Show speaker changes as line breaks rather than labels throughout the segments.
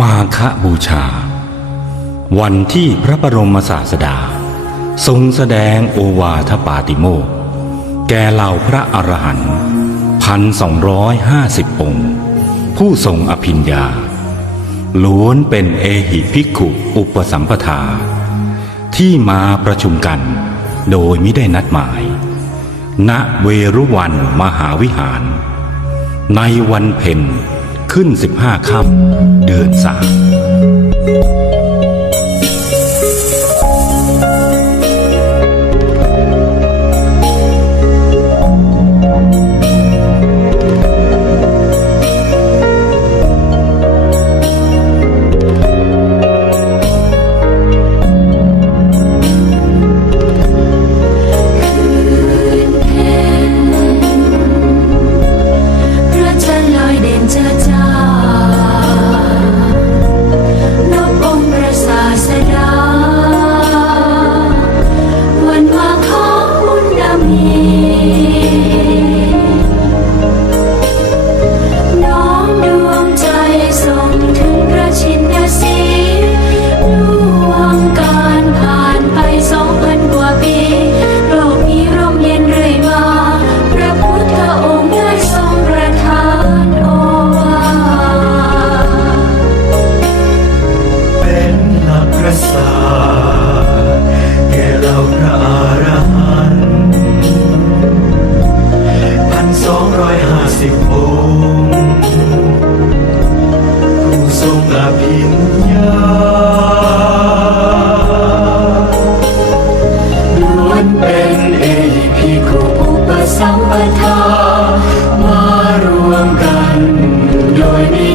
มาคบูชา วันที่พระบรมศาสดา ทรงแสดงโอวาทปาติโมกแก่เหล่าพระอรหันต์พันสองร้อยห้าสิบองค์ ผู้ทรงอภิญญา ล้วนเป็นเอหิภิกขุอุปสัมปทา ที่มาประชุมกันโดยไม่ได้นัดหมาย ณเวรุวันมหาวิหาร ในวันเพ็ญ ขึ้นสิบห้าค่ำเดือนสาม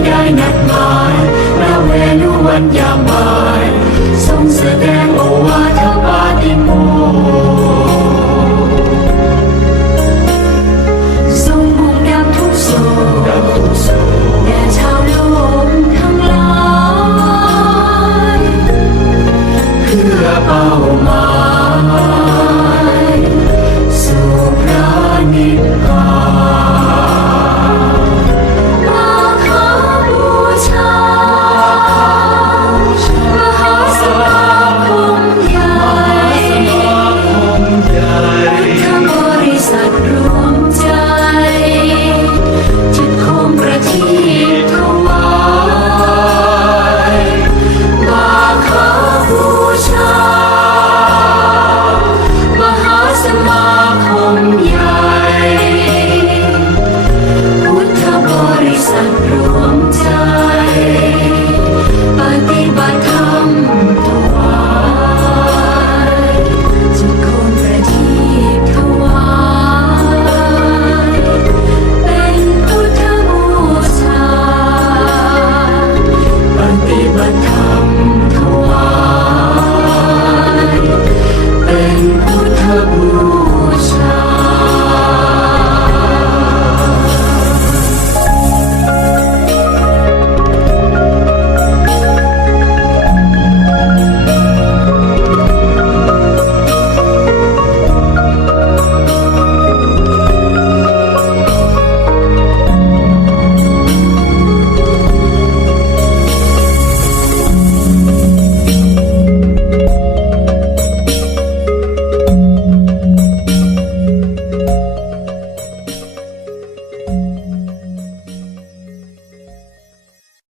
ได้นัดหมายณเว
ลุวันยามบ่า
ย